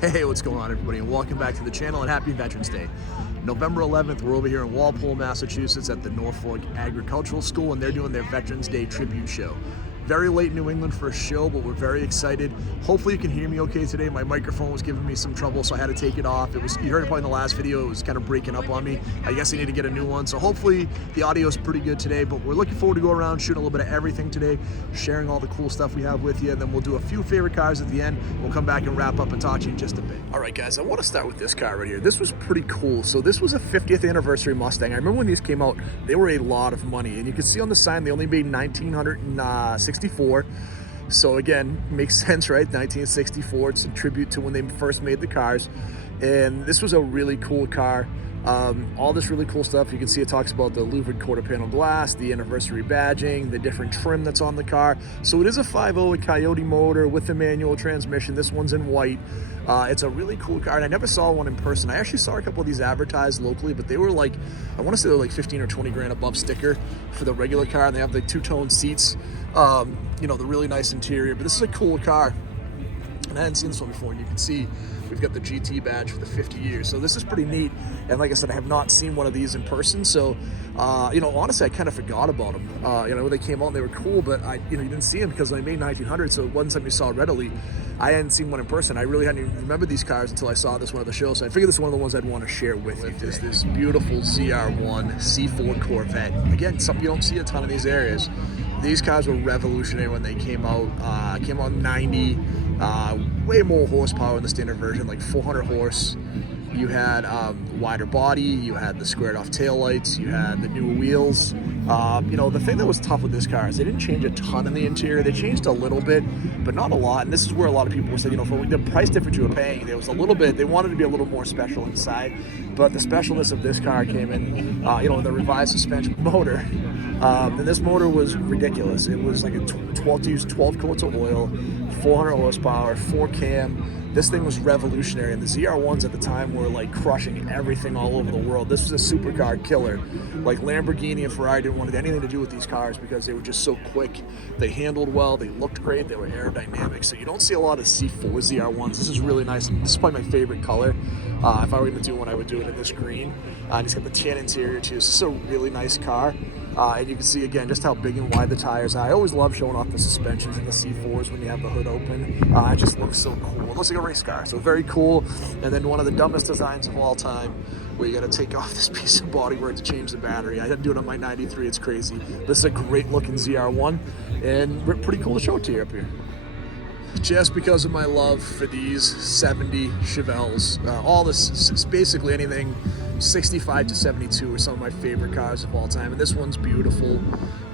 Hey, what's going on, everybody, and welcome back to the channel, and happy Veterans Day. November 11th, we're over here in Walpole, Massachusetts at the Norfolk Agricultural School, and they're doing their Veterans Day tribute show. Very late New England for a show, but we're very excited. Hopefully you can hear me okay today. My microphone was giving me some trouble, so I had to take it off. You heard it probably in the last video, it was kind of breaking up on me. I guess I need to get a new one, so hopefully the audio is pretty good today, but we're looking forward to go around, shooting a little bit of everything today, sharing all the cool stuff we have with you, and then we'll do a few favorite cars at the end. We'll come back and wrap up and talk to you in just a bit. All right, guys, I want to start with this car right here. This was pretty cool. So this was a 50th anniversary Mustang. I remember when these came out, they were a lot of money, and you can see on the sign they only made 1964. So again, makes sense, right? 1964, it's a tribute to when they first made the cars. And this was a really cool car. All this really cool stuff. You can see it talks about the louvered quarter panel glass, the anniversary badging, the different trim that's on the car. So it is a 5.0 with Coyote motor with a manual transmission. This one's in white. It's a really cool car, and I never saw one in person. I actually saw a couple of these advertised locally, but they were like, I want to say they're like 15 or 20 grand above sticker for the regular car, and they have the two-tone seats, you know, the really nice interior. But this is a cool car, and I hadn't seen this one before, and you can see we've got the GT badge for the 50 years. So this is pretty neat. And like I said, I have not seen one of these in person. So, you know, honestly, I kind of forgot about them. You know, when they came out and they were cool, but you didn't see them because they made 1900. So it wasn't something you saw readily. I hadn't seen one in person. I really hadn't even remembered these cars until I saw this one at the show. So I figured this is one of the ones I'd want to share with you. Is this beautiful ZR1 C4 Corvette. Again, something you don't see a ton of these areas. These cars were revolutionary when they came out. Came out in 90. Way more horsepower in the standard version, like 400 horse. You had wider body, you had the squared off taillights, you had the newer wheels. You know, the thing that was tough with this car is they didn't change a ton in the interior. They changed a little bit, but not a lot. And this is where a lot of people were saying, you know, for the price difference you were paying, there was a little bit, they wanted to be a little more special inside. But the specialness of this car came in, you know, the revised suspension motor. And this motor was ridiculous. It was like a 12 coats of oil, 400 horsepower, 4 cam. This thing was revolutionary, and the ZR1s at the time were like crushing everything all over the world. This was a supercar killer. Like Lamborghini and Ferrari didn't want anything to do with these cars because they were just so quick. They handled well, they looked great, they were aerodynamic. So you don't see a lot of C4 ZR1s. This is really nice, and this is probably my favorite color. If I were going to do one, I would do it in this green. And it's got the tan interior too, so this is a really nice car. And you can see again just how big and wide the tires are. I always love showing off the suspensions in the C4s when you have the hood open. It just looks so cool. It looks like a race car, so very cool. And then one of the dumbest designs of all time, where you got to take off this piece of bodywork to change the battery. I had to do it on my 93. It's crazy. This is a great looking ZR1, and pretty cool to show it to you up here. Just because of my love for these 70 Chevelles, all this, basically anything 65 to 72 are some of my favorite cars of all time, and this one's beautiful.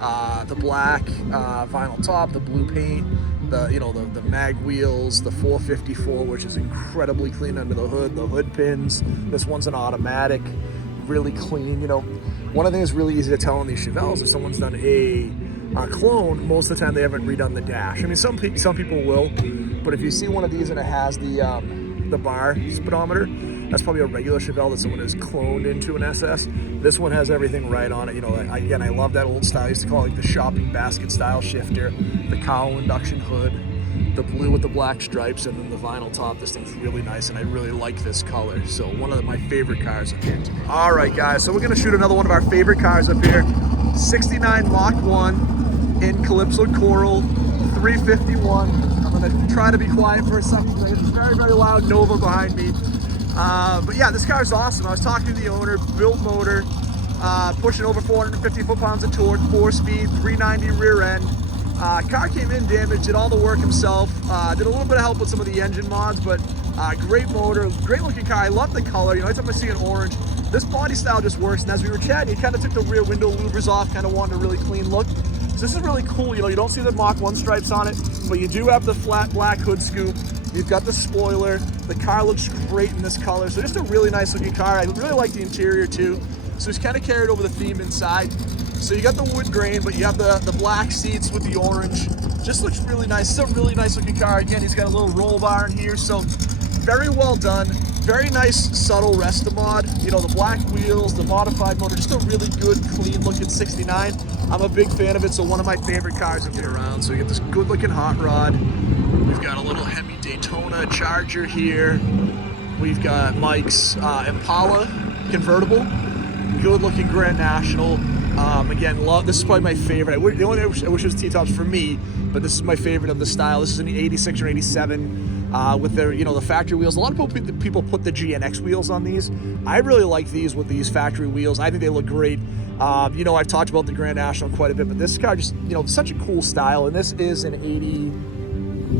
The black vinyl top, the blue paint, the mag wheels, the 454, which is incredibly clean under the hood pins. This one's an automatic, really clean. You know, one of the things that's really easy to tell on these Chevelles, if someone's done a clone, most of the time they haven't redone the dash. I mean, some people will, but if you see one of these and it has the bar speedometer, that's probably a regular Chevelle that someone has cloned into an SS. This one has everything right on it. You know, again, I love that old style. I used to call it like the shopping basket style shifter, the cowl induction hood, the blue with the black stripes, and then the vinyl top. This thing's really nice, and I really like this color. So one of my favorite cars up here today. All right, guys, so we're gonna shoot another one of our favorite cars up here. 69 Mach 1 in Calypso Coral, 351. I'm gonna try to be quiet for a second because it's very, very loud Nova behind me. But yeah, this car is awesome. I was talking to the owner, built motor, pushing over 450 foot-pounds of torque, 4-speed, 390 rear end. Car came in damaged, did all the work himself, did a little bit of help with some of the engine mods, but great motor, great looking car. I love the color. You know, anytime I see an orange, this body style just works. And as we were chatting, he kind of took the rear window louvers off, kind of wanted a really clean look. So this is really cool. You know, you don't see the Mach 1 stripes on it, but you do have the flat black hood scoop. You've got the spoiler. The car looks great in this color. So just a really nice looking car. I really like the interior too. So it's kind of carried over the theme inside. So you got the wood grain, but you have the black seats with the orange. Just looks really nice. It's a really nice looking car. Again, he's got a little roll bar in here. So very well done. Very nice, subtle Restomod. You know, the black wheels, the modified motor, just a really good, clean looking 69. I'm a big fan of it, so one of my favorite cars to get around. So you get this good looking hot rod. We've got a little Hemi Daytona Charger here. We've got Mike's Impala convertible. Good looking Grand National. Again, this is probably my favorite. I wish it was T-tops for me, but this is my favorite of the style. This is an 86 or 87 with their, the factory wheels. A lot of people put the GNX wheels on these. I really like these with these factory wheels. I think they look great. I've talked about the Grand National quite a bit, but this car just, such a cool style. And this is an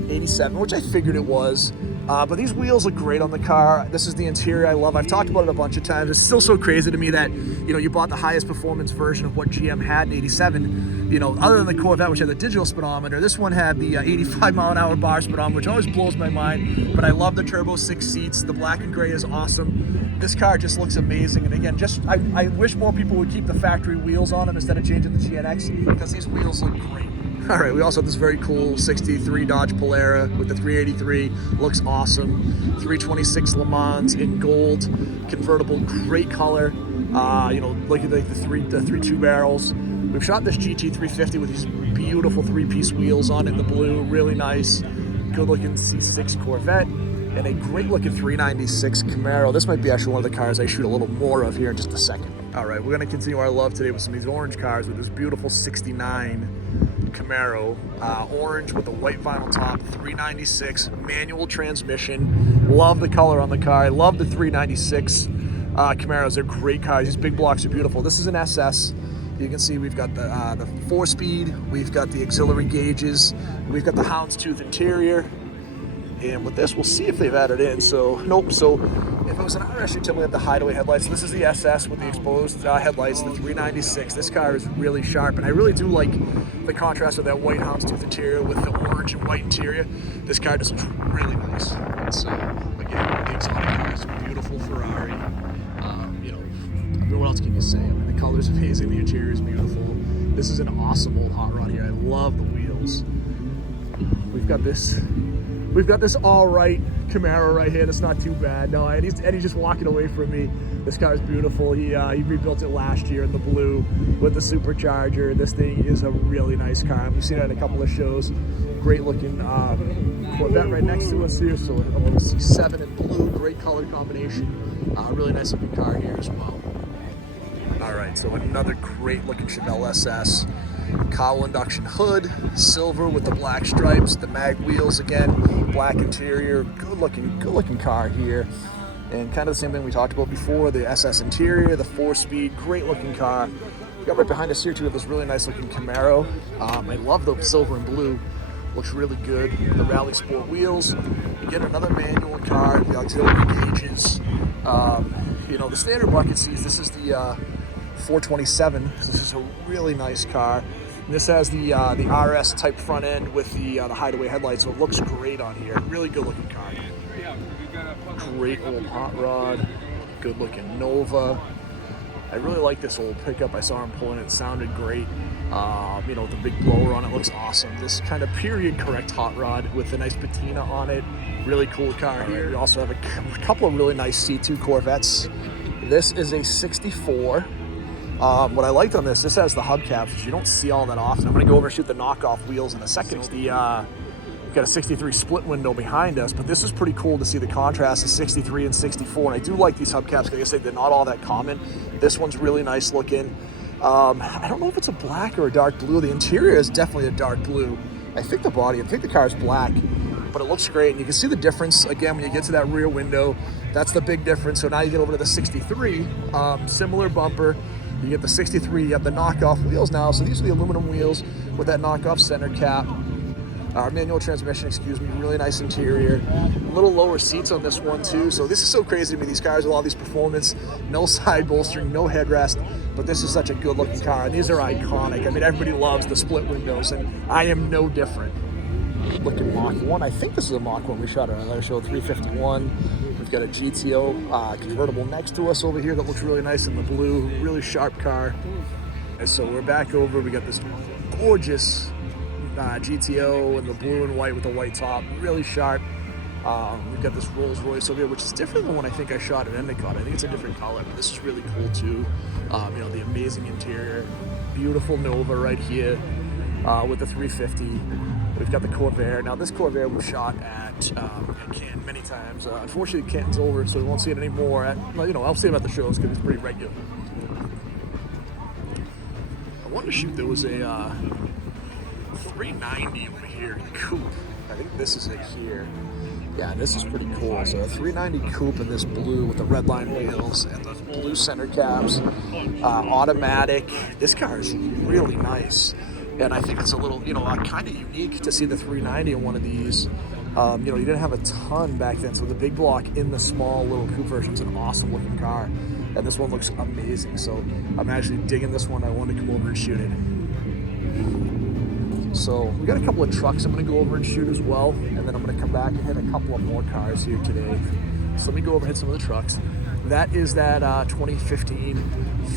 87, which I figured it was. But these wheels look great on the car. This is the interior I love. I've talked about it a bunch of times. It's still so crazy to me that, you bought the highest performance version of what GM had in 87. Other than the Corvette, which had the digital speedometer, this one had the 85 mile an hour bar speedometer, which always blows my mind. But I love the turbo 6 seats. The black and gray is awesome. This car just looks amazing. And again, I wish more people would keep the factory wheels on them instead of changing the GNX, because these wheels look great. All right, we also have this very cool 63 Dodge Polara with the 383. Looks awesome. 326 Le Mans in gold, convertible, great color. Look at the three two barrels. We've shot this GT350 with these beautiful 3-piece wheels on it in the blue, really nice. Good looking C6 Corvette and a great looking 396 Camaro. This might be actually one of the cars I shoot a little more of here in just a second. All right, we're gonna continue our love today with some of these orange cars with this beautiful 69 Camaro, orange with a white vinyl top, 396 manual transmission. Love the color on the car. I love the 396 Camaros. They're great cars. These big blocks are beautiful. This is an SS. You can see we've got the 4-speed. We've got the auxiliary gauges. We've got the houndstooth interior. And with this, we'll see if they've added in. So, nope. So, if it was an RS, you'd typically have the hideaway headlights. This is the SS with the exposed headlights, the 396. This car is really sharp, and I really do like the contrast of that white houndstooth interior with the orange and white interior. This car just looks really nice. So, again, the exotic car is a beautiful Ferrari. What else can you say? I mean, the color's amazing, the interior is beautiful. This is an awesome old hot rod here. I love the wheels. We've got this all right Camaro right here. That's not too bad. No, Eddie's just walking away from me. This car is beautiful. He rebuilt it last year in the blue with the supercharger. This thing is a really nice car. We've seen it at a couple of shows. Great looking Corvette right next to us here. So a little C7 in blue, great color combination. Really nice looking car here as well. All right, so another great looking Chevelle SS. Cowl induction hood, silver with the black stripes, the mag wheels again, black interior, good looking car here. And kind of the same thing we talked about before, the SS interior, the 4-speed, great looking car. We got right behind us here too with this really nice looking Camaro. I love the silver and blue, looks really good. The Rally Sport wheels, you get another manual car, the auxiliary gauges. The standard bucket seats, this is the 427. This is a really nice car. This has the RS type front end with the hideaway headlights, so it looks great on here. Really good looking car. Great old hot rod. Good looking Nova. I really like this old pickup. I saw him pulling it. It sounded great. With the big blower on it, looks awesome. This kind of period correct hot rod with a nice patina on it. Really cool car here. We also have a couple of really nice C2 Corvettes. This is a 64. What I liked on this has the hubcaps, which you don't see all that often. I'm going to go over and shoot the knockoff wheels in a second. We've got a 63 split window behind us, but this is pretty cool to see the contrast of 63 and 64. And I do like these hubcaps. Like I said, they're not all that common. This one's really nice looking. I don't know if it's a black or a dark blue. The interior is definitely a dark blue. I think the car is black, but it looks great. And you can see the difference, again, when you get to that rear window. That's the big difference. So now you get over to the 63, similar bumper. You get the 63, you have the knockoff wheels now. So these are the aluminum wheels with that knockoff center cap. Manual transmission, really nice interior. A little lower seats on this one too. So this is so crazy to me. These cars with all these performance, no side bolstering, no headrest, but this is such a good looking car. And these are iconic. I mean, everybody loves the split windows and I am no different. Looking Mach 1, I think this is a Mach 1 we shot on another show, 351. We've got a GTO convertible next to us over here that looks really nice in the blue, really sharp car. And so we're back over, we got this gorgeous GTO in the blue and white with the white top, really sharp. We've got this Rolls Royce over here, which is different than when I think I shot at Endicott. I think it's a different color, but this is really cool too. The amazing interior, beautiful Nova right here. with the 350. We've got the Corvair. Now this Corvair was shot at Canton many times. Unfortunately, Canton's over, so we won't see it anymore. I'll see him at the shows because it's pretty regular. I wanted to shoot. There was a 390 over here in the coupe. I think this is it here. Yeah, this is pretty cool. So a 390 coupe in this blue with the red line wheels and the blue center caps, automatic. This car is really nice. And I think it's a little, kind of unique to see the 390 in one of these. You didn't have a ton back then, so the big block in the small little coupe version is an awesome looking car. And this one looks amazing. So I'm actually digging this one. I wanted to come over and shoot it. So we got a couple of trucks I'm going to go over and shoot as well, and then I'm going to come back and hit a couple of more cars here today. So let me go over and hit some of the trucks. That is that 2015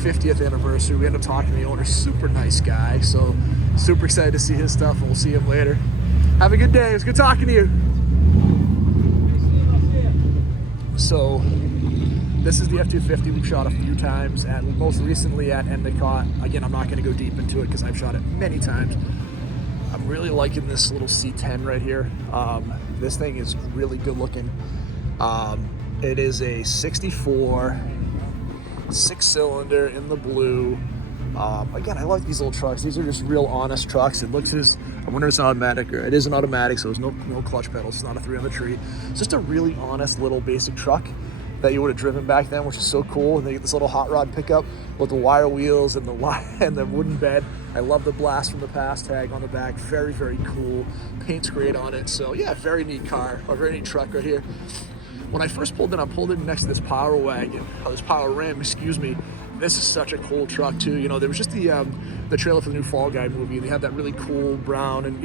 50th anniversary. We ended up talking to the owner, super nice guy, so super excited to see his stuff, and we'll see him later. Have a good day. It was good talking to you. So this is the F-250 we've shot a few times, and most recently at Endicott. Again, I'm not going to go deep into it because I've shot it many times. I'm really liking this little C10 right here. This thing is really good looking. It is a 64 6-cylinder in the blue. Again, I like these little trucks. These are just real honest trucks. It looks as, I wonder if it's automatic, or it is an automatic, so there's no clutch pedals. It's not a 3 on the tree. It's just a really honest little basic truck that you would have driven back then, which is so cool. And they get this little hot rod pickup with the wire wheels and the wooden bed. I love the blast from the past tag on the back. Very, very cool. Paint's great on it. So yeah, very neat car, a very neat truck right here. When I first pulled in, I pulled in next to this Power Wagon, this Power Ram, excuse me. This is such a cool truck too. There was just the trailer for the new Fall Guy movie. They have that really cool brown and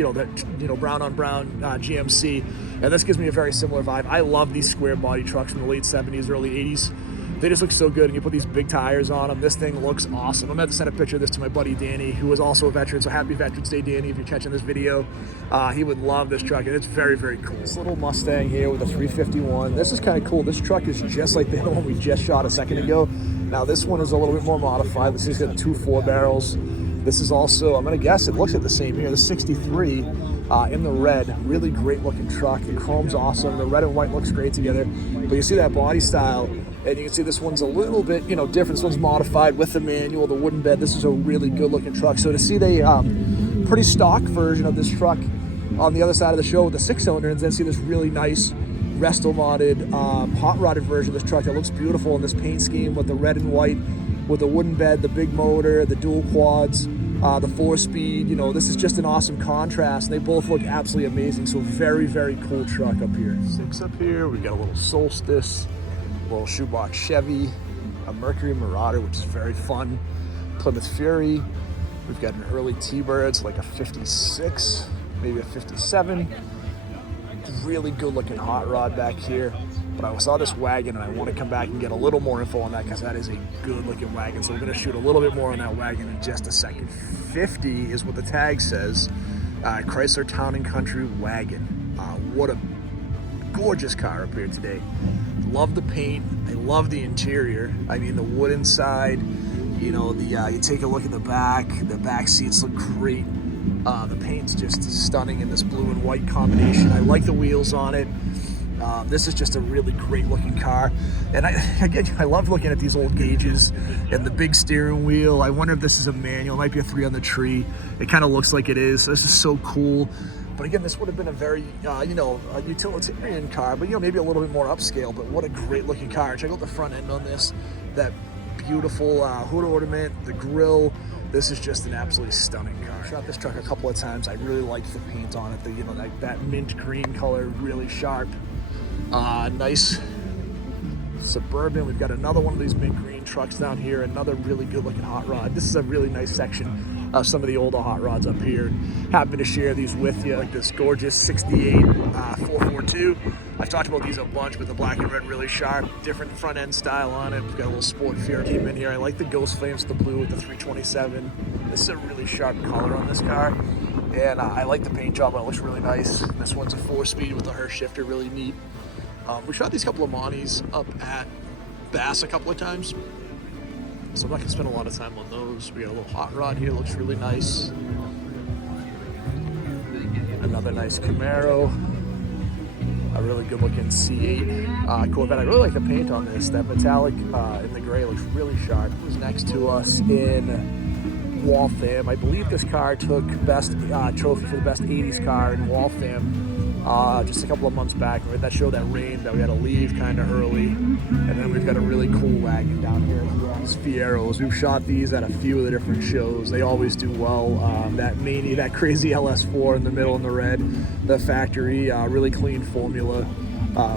brown on brown GMC, and this gives me a very similar vibe. I love these square body trucks from the late 70s, early 80s. They just look so good, and you put these big tires on them. This thing looks awesome. I'm going to have to send a picture of this to my buddy Danny, who is also a veteran, so happy Veterans Day, Danny, if you're catching this video. He would love this truck, and it's very, very cool. This little Mustang here with a 351. This is kind of cool. This truck is just like the one we just shot a second ago. Now, this one is a little bit more modified. This has got 2 4-barrels. This is also, I'm going to guess, it looks like the same here. The 63 in the red. Really great looking truck. The chrome's awesome. The red and white looks great together. But you see that body style, and you can see this one's a little bit, different. This one's modified with the manual, the wooden bed. This is a really good looking truck. So to see the pretty stock version of this truck on the other side of the show with the 6-cylinder, and then see this really nice resto modded, hot rodded version of this truck that looks beautiful in this paint scheme with the red and white, with the wooden bed, the big motor, the dual quads, the 4-speed. This is just an awesome contrast. They both look absolutely amazing. So very, very cool truck up here. 6 up here. We've got a little Solstice, a little shoebox Chevy, a Mercury Marauder, which is very fun, Plymouth Fury. We've got an early T-Bird, like a 56, maybe a 57. Really good looking hot rod back here. But I saw this wagon, and I want to come back and get a little more info on that, because that is a good looking wagon. So we're going to shoot a little bit more on that wagon in just a second. 50 is what the tag says. Chrysler Town & Country wagon. What a gorgeous car up here today. Love the paint. I love the interior. I mean, the wood inside. You take a look at the back. The back seats look great. The paint's just stunning in this blue and white combination. I like the wheels on it. This is just a really great looking car. And I love looking at these old gauges and the big steering wheel. I wonder if this is a manual. It might be a 3 on the tree. It kind of looks like it is. This is so cool. But again, this would have been a very, a utilitarian car, but maybe a little bit more upscale. But what a great looking car. Check out the front end on this. That beautiful hood ornament, the grille. This is just an absolutely stunning car. I shot this truck a couple of times. I really like the paint on it. That mint green color, really sharp. Nice Suburban. We've got another one of these mint green trucks down here. Another really good looking hot rod. This is a really nice section of some of the older hot rods up here. Happy to share these with you. Like this gorgeous 68 442. I've talked about these a bunch, but the black and red really sharp. Different front end style on it. We've got a little sport fear came in here. I like the ghost flames, the blue with the 327. This is a really sharp color on this car. And I like the paint job. It looks really nice. This one's a 4-speed with a Hurst shifter, really neat. We shot these couple of Monties up at Bass a couple of times, so I'm not going to spend a lot of time on those. We got a little hot rod here, looks really nice. Another nice Camaro. A really good looking C8 Corvette. I really like the paint on this. That metallic in the gray looks really sharp. It was next to us in Waltham. I believe this car took best trophy for the best 80s car in Waltham just a couple of months back. That showed that rain that we had to leave kind of early. And then we've got a really cool wagon down here as Fieros. We've shot these at a few of the different shows. They always do well. That crazy LS4 in the middle in the red, the factory, really clean formula.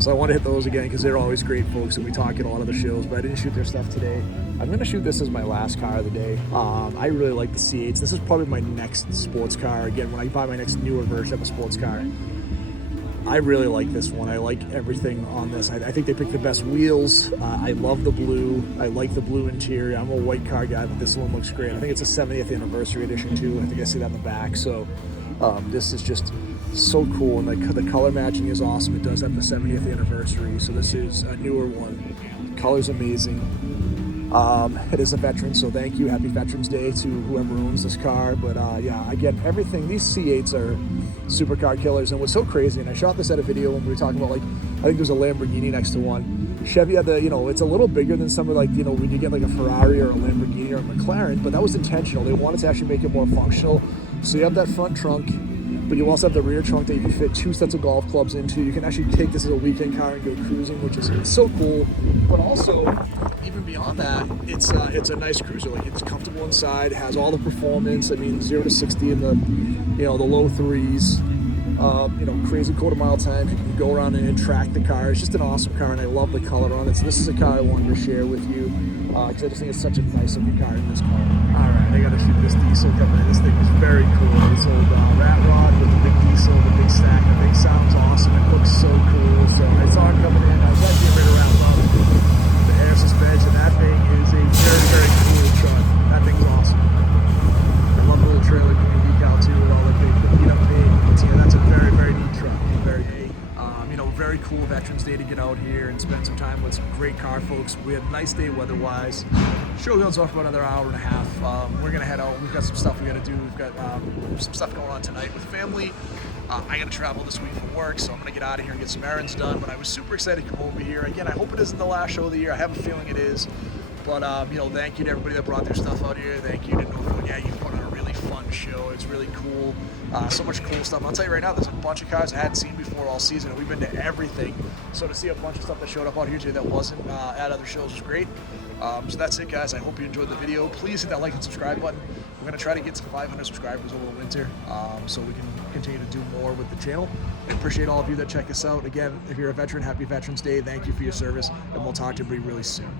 So I want to hit those again because they're always great folks and we talk at a lot of the shows, but I didn't shoot their stuff today. I'm going to shoot this as my last car of the day. I really like the C8s. This is probably my next sports car. Again, when I buy my next newer version of a sports car, I really like this one. I like everything on this. I think they picked the best wheels. I love the blue. I like the blue interior. I'm a white car guy, but this one looks great. I think it's a 70th anniversary edition too. I think I see that in the back. So this is just so cool, and the color matching is awesome. It does have the 70th anniversary, so this is a newer one. Color's amazing. It is a veteran, so thank you. Happy Veterans Day to whoever owns this car. But yeah, again, everything, these C8s are supercar killers. And what's so crazy, and I shot this at a video when we were talking about, like, I think there's a Lamborghini next to one. Chevy had the, it's a little bigger than some of, like, when you get like a Ferrari or a Lamborghini or a McLaren, but that was intentional. They wanted to actually make it more functional. So you have that front trunk, but you also have the rear trunk that you can fit 2 sets of golf clubs into. You can actually take this as a weekend car and go cruising, which is so cool. But also, even beyond that, it's a nice cruiser. Like, it's comfortable inside, has all the performance. I mean, 0 to 60 in the the low 3s. Crazy quarter-mile time. You can go around and track the car. It's just an awesome car, and I love the color on it. So this is a car I wanted to share with you because I just think it's such a nice looking car in this car. All right, I got to shoot this diesel coming in. This thing was very cool. This old rat rod with the big diesel, the big stack. The thing sounds awesome. It looks so cool. So I saw it coming in. I was actually right around the air suspension. That thing is a very, very cool truck. That thing's awesome. I love the little trailer queen decal too with all the big beat up things. That's a very, very neat truck. Very cool Veterans Day to get out here and spend some time with some great car folks. We had a nice day weather-wise. Show goes off for about another hour and a half. We're gonna head out. We've got some stuff we gotta do. We've got some stuff going on tonight with family. I gotta travel this week for work, so I'm gonna get out of here and get some errands done. But I was super excited to come over here. Again, I hope it isn't the last show of the year. I have a feeling it is. But thank you to everybody that brought their stuff out here. Thank you to Norfolk. Yeah, you put on a really fun show. It's really cool. So much cool stuff. I'll tell you right now, there's a bunch of cars I hadn't seen before all season, and we've been to everything. So to see a bunch of stuff that showed up out here today that wasn't at other shows was great. So that's it, guys. I hope you enjoyed the video. Please hit that like and subscribe button. We're going to try to get to 500 subscribers over the winter so we can continue to do more with the channel. I appreciate all of you that check us out. Again, if you're a veteran, happy Veterans Day. Thank you for your service, and we'll talk to everybody really soon.